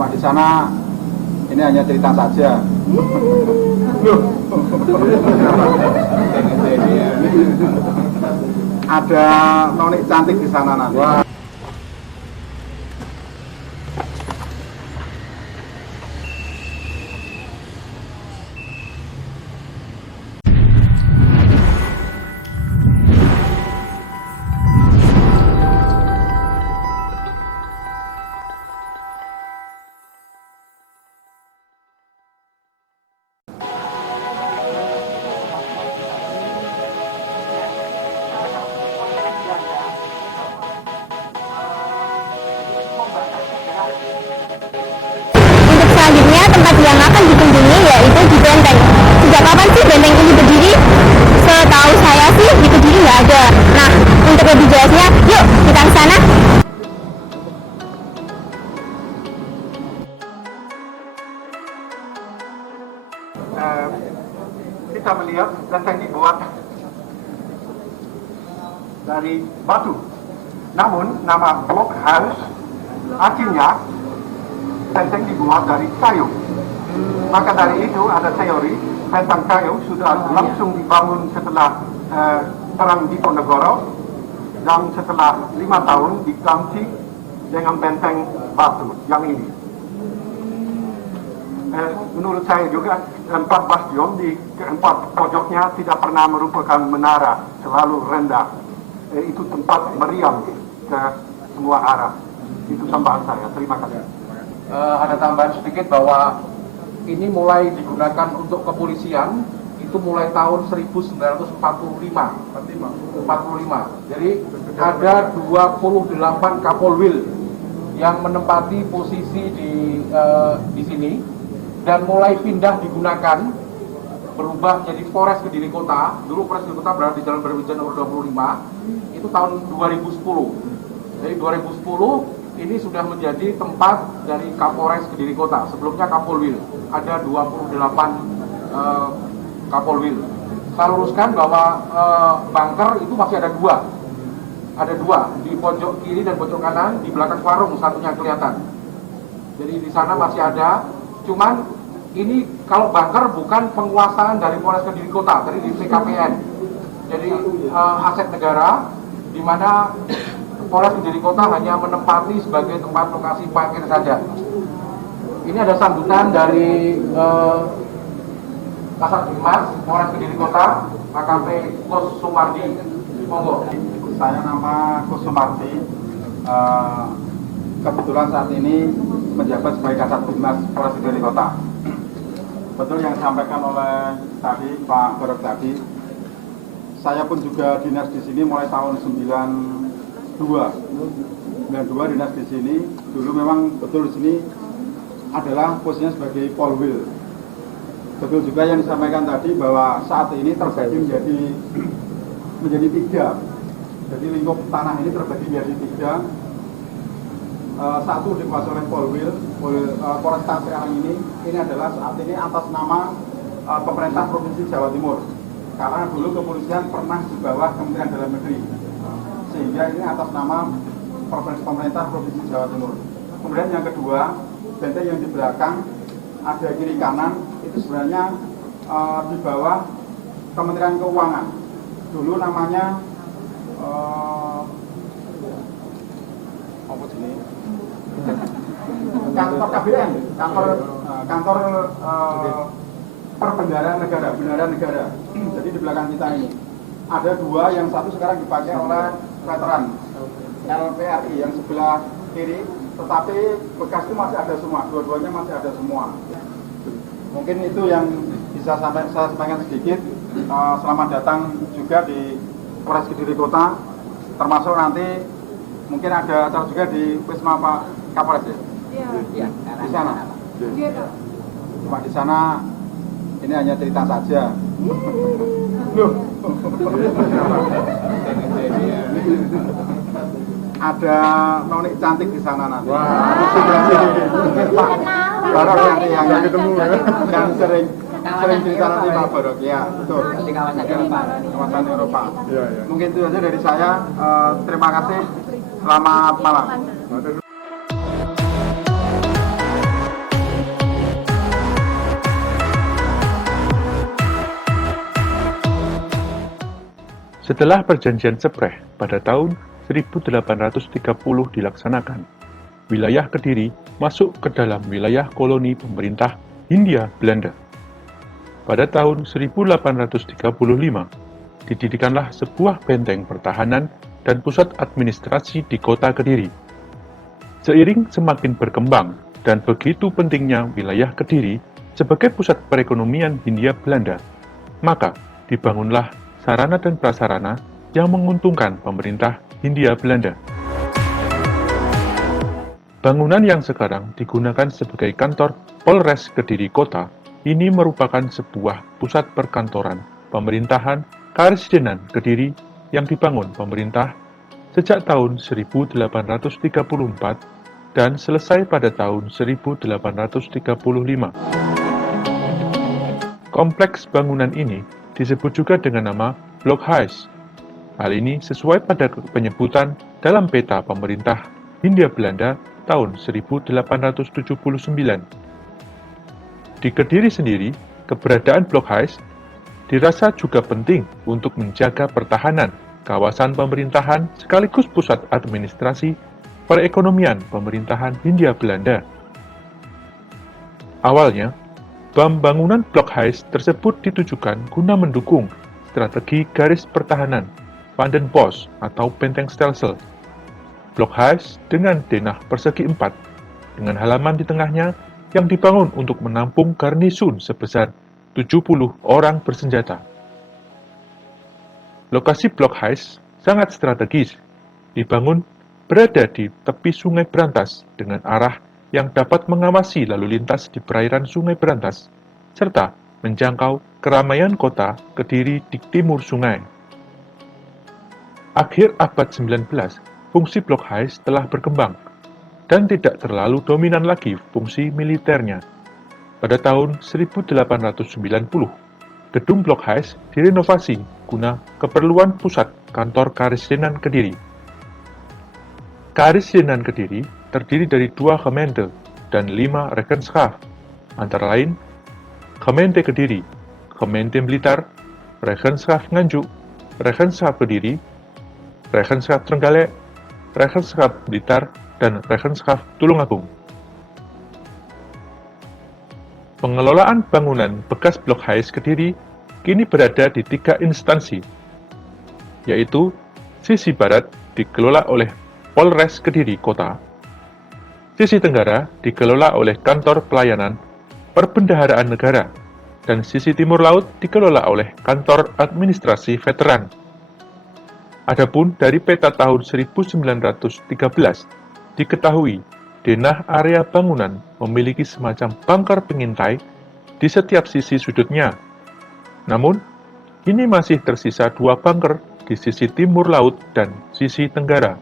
Cuma di sana ini hanya cerita saja. Ada noni cantik di sana nanti. Wah. Untuk selanjutnya, tempat yang akan dikunjungi yaitu di Benteng. Sejak kapan sih Benteng ini berdiri? Setahu saya sih di Kediri nggak ada. Nah, untuk lebih jelasnya, yuk kita ke sana. Kita melihat benteng dibuat dari batu. Namun nama blockhouse akhirnya benteng dibuat dari kayu. Maka dari itu ada teori benteng kayu sudah langsung dibangun setelah perang Diponegoro dan setelah 5 tahun diganti dengan benteng batu yang ini. Menurut saya juga 4 bastion di keempat pojoknya tidak pernah merupakan menara, selalu rendah. Itu tempat meriam ke semua arah. Itu tambahan saya. Terima kasih. Ada tambahan sedikit bahwa ini mulai digunakan untuk kepolisian itu mulai tahun 1945. Jadi ada 28 Kapolwil yang menempati posisi di sini dan mulai pindah digunakan berubah menjadi Polres Kediri Kota. Dulu Polres Kediri Kota berada di Jalan Brawijaya nomor 25 itu tahun 2010. Jadi 2010 ini sudah menjadi tempat dari Kapolres Kediri Kota. Sebelumnya Kapolwil ada 28 Kapolwil. Saya luruskan bahwa bunker itu masih ada dua. Ada dua di pojok kiri dan pojok kanan, di belakang warung satunya kelihatan. Jadi di sana masih ada. Cuman ini kalau bunker bukan penguasaan dari Polres Kediri Kota, tadi di PKPN. Jadi aset negara, di mana Polres Kediri Kota hanya menempati sebagai tempat lokasi parkir saja. Ini ada sambutan dari Kasat Bimas Polres Kediri Kota, AKP Kus Sumardi. Monggo. Saya nama Kus Sumardi. Kebetulan saat ini menjabat sebagai Kasat Bimas Polres Kediri Kota. Betul yang disampaikan oleh tadi Pak Barok tadi. Saya pun juga dinas di sini mulai tahun 92 dinas di sini. Dulu memang betul di sini adalah posisinya sebagai Polwil. Betul juga yang disampaikan tadi bahwa saat ini terbagi menjadi 3. Jadi lingkup tanah ini terbagi menjadi 3. Satu dikuasai oleh Polwil, Polresta sekarang ini adalah saat ini atas nama pemerintah Provinsi Jawa Timur. Karena dulu kepolisian pernah di bawah Kementerian Dalam Negeri, sehingga ini atas nama pemerintah Provinsi Jawa Timur. Kemudian yang kedua, benteng yang di belakang ada kiri kanan itu sebenarnya di bawah Kementerian Keuangan. Dulu namanya apa sini? Kantor KBN, kantor perbendaharaan negara, bendaharaan negara. Jadi di belakang kita ini ada 2, yang satu sekarang dipakai oleh veteran LPRI yang sebelah kiri, tetapi bekas itu masih ada semua, dua-duanya masih ada semua. Mungkin itu yang bisa saya sampaikan sedikit. Selamat datang juga di Polres Kediri Kota, termasuk nanti mungkin ada acara juga di Wisma Pak Kapolres ya? Iya. Di sana? Iya. Cuma di sana ini hanya cerita saja. Ada noni cantik di sana nanti. Mungkin Pak Barok nanti yang ketemu yang sering cerita nanti Pak Barok. Ya, betul. Di kawasan Eropa. Kawasan Eropa. Mungkin itu saja dari saya. Terima kasih. Selamat malam. Setelah perjanjian Sepreh pada tahun 1830 dilaksanakan, wilayah Kediri masuk ke dalam wilayah koloni pemerintah Hindia Belanda. Pada tahun 1835, didirikanlah sebuah benteng pertahanan dan pusat administrasi di kota Kediri. Seiring semakin berkembang dan begitu pentingnya wilayah Kediri sebagai pusat perekonomian Hindia Belanda, maka dibangunlah sarana dan prasarana yang menguntungkan pemerintah Hindia Belanda. Bangunan yang sekarang digunakan sebagai kantor Polres Kediri Kota ini merupakan sebuah pusat perkantoran pemerintahan Karesidenan Kediri yang dibangun pemerintah sejak tahun 1834 dan selesai pada tahun 1835. Kompleks bangunan ini disebut juga dengan nama Blokhuis. Hal ini sesuai pada penyebutan dalam peta pemerintah Hindia Belanda tahun 1879. Di Kediri sendiri, keberadaan Blokhuis dirasa juga penting untuk menjaga pertahanan kawasan pemerintahan sekaligus pusat administrasi perekonomian pemerintahan Hindia Belanda. Awalnya, bangunan Blokhuis tersebut ditujukan guna mendukung strategi garis pertahanan Vandenbosch atau benteng stelsel. Blokhuis dengan denah persegi 4 dengan halaman di tengahnya yang dibangun untuk menampung garnisun sebesar 70 orang bersenjata. Lokasi Blokhuis sangat strategis, dibangun berada di tepi Sungai Berantas dengan arah yang dapat mengawasi lalu lintas di perairan Sungai Berantas, serta menjangkau keramaian kota Kediri di timur sungai. Akhir abad 19, fungsi Blokhuis telah berkembang dan tidak terlalu dominan lagi fungsi militernya. Pada tahun 1890, gedung Blokhuis direnovasi guna keperluan pusat kantor Karesidenan Kediri. Karesidenan Kediri terdiri dari 2 Gemeente dan 5 Regenschap, antara lain Gemeente Kediri, Gemeente Blitar, Regenschap Nganjuk, Regenschap Kediri, Regenschap Trenggalek, Regenschap Blitar, dan Regenschap Tulungagung. Pengelolaan bangunan bekas Blokhuis Kediri kini berada di 3 instansi, yaitu sisi barat dikelola oleh Polres Kediri Kota, sisi tenggara dikelola oleh Kantor Pelayanan Perbendaharaan Negara, dan sisi timur laut dikelola oleh Kantor Administrasi Veteran. Adapun dari peta tahun 1913, diketahui denah area bangunan memiliki semacam bunker pengintai di setiap sisi sudutnya. Namun, kini masih tersisa 2 bunker di sisi timur laut dan sisi tenggara.